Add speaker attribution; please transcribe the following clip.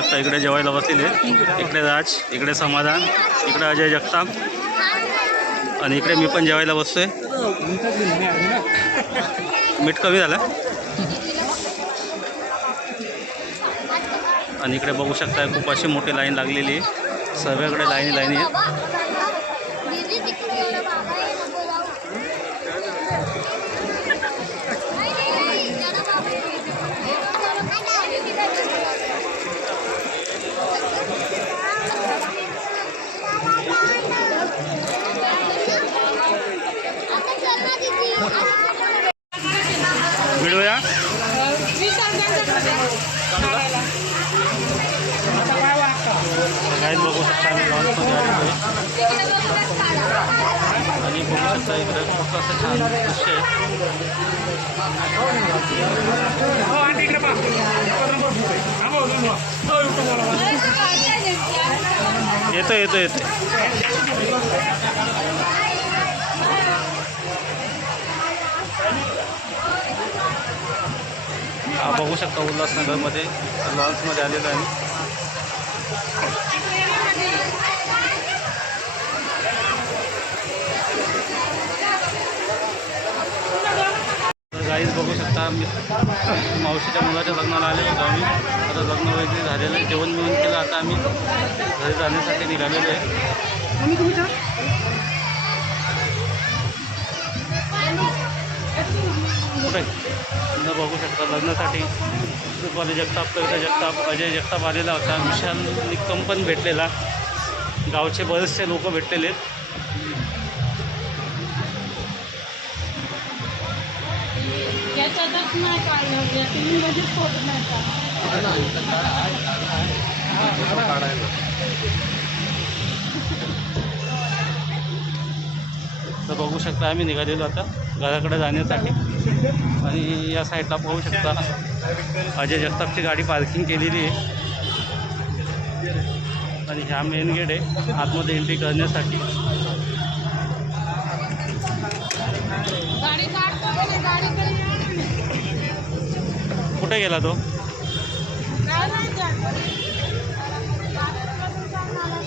Speaker 1: शकता. इकडे जेवायला बसलेले इकडे राज इकडे समाधान इकडे अजय जगताप. आणि इकडे मी पण जेवायला बसतोय. मीठ कमी झालं. आणि इकडे बघू शकता खूप अशी मोठी लाईन लागलेली आहे. सगळ्याकडे लाईनी लाईनी आहेत. मिळूया काहीच बघू शकता आम्ही लॉन्समध्ये आलेलो आहे आणि बघू शकता इकडे खूप असं छान दृश्य आहे येतो येतो येतो बघू शकता उल्हासनगरमध्ये लॉन्समध्ये आलेलो आहे आम्ही. गाईज बघू शकता आम्ही मावशीच्या मुलाच्या लग्नाला आलेलो होतो आम्ही. आता लग्न वगैरे झालेलं आहे जेवण मिळून केलं आता आम्ही. घरी जाण्यासाठी निघालेलो आहे. आहे. न बघू शकता लग्नासाठी रुपाली जगताप कविता जगताप अजय जगताप आलेला होता. विशाल निकम पण भेटलेला. गावचे बरेचसे लोक भेटलेले आहेत. तर बघू शकता आम्ही निघालेलो आता घराकडे जाण्यासाठी आणि या साईडला पाहू शकता अजय जगतापची गाडी पार्किंग केलेली आहे आणि ह्या मेन गेट आहे आतमध्ये एंट्री करण्यासाठी. कुठे गेला तो.